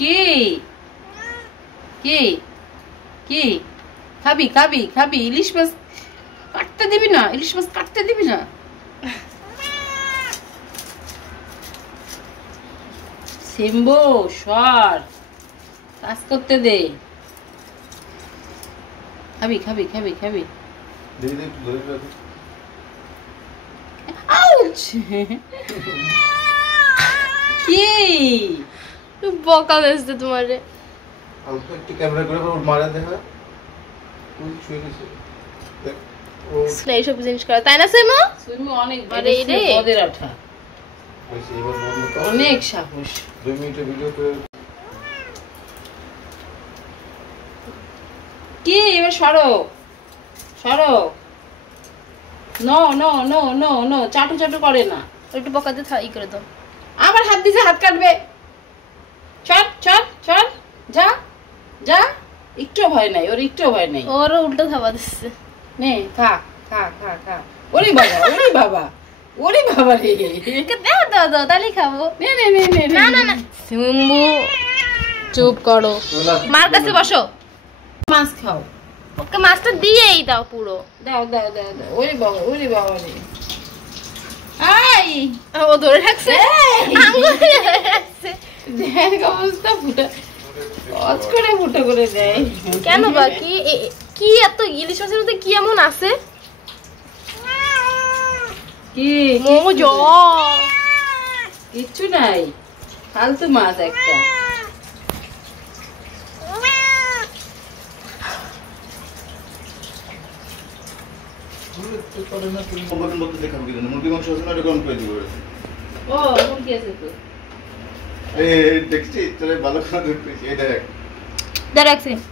কি কি কি খাবি খাবি খাবি? ইলিশ মাছ কাটতে দিবি না? ইলিশ মাছ কাটতে দিবি না? সিম্বু সর, কাজ করতে দে। খাবি খাবি খাবি খাবি? কি বকা দিচ্ছে তোমারে? হালকা একটু ক্যামেরা করে মারা দেখা ওই শুয়ে গেছে এইসব জিনিস করা, তাই না সিমু? সিম্বু অনেক আরে রে বদের আঠা, এবার বন্ধ কর। অনেক সাহস। 2 মিনিটের ভিডিও করে কি এবার সরো সরো। No no no no no, চাটু চাটু করে না। একটু বকা দিয়ে ই করে দাও। আবার হাত দিছে, হাত কাটবে। চল চল চল, যা যা। একটু ভয় নাই ওর, একটু ভয় নাই ওর। উল্টো থাবা দিচ্ছে। নে খা খা খা খা। ওরে বাবা ওরে বাবা ওরে বাবা রে। দাও দাও দাও, তাহলেই খাবো। নে নে নে নে না না না সিম্বু চুপ করো, মার কাছে বসো। মাছ খাও। ওকে মাছটা দিয়েই দাও পুরো। দাও দাও দাও দাও। ওরে বাবা রে। আই ও ধরে রাখছে, আঙ্গুল ধরে রাখছে। দেখ অবস্থা, ফুটা অজ করে ফুটো করে দেয়। কেন বা কি কি এত ইলিশ মাছের মধ্যে কি এমন আছে? কি মোমো জ কিচ্ছু নাই, ফালতু মাছ একটা। মুরগি মাংস আছে না, এটা কম করে দিব। ও মুরগি আছে তো। এই দেখছি তাহলে ভালো খাওয়া দেখছি। এই দেখ দাঁড়া এক সেকেন্ড।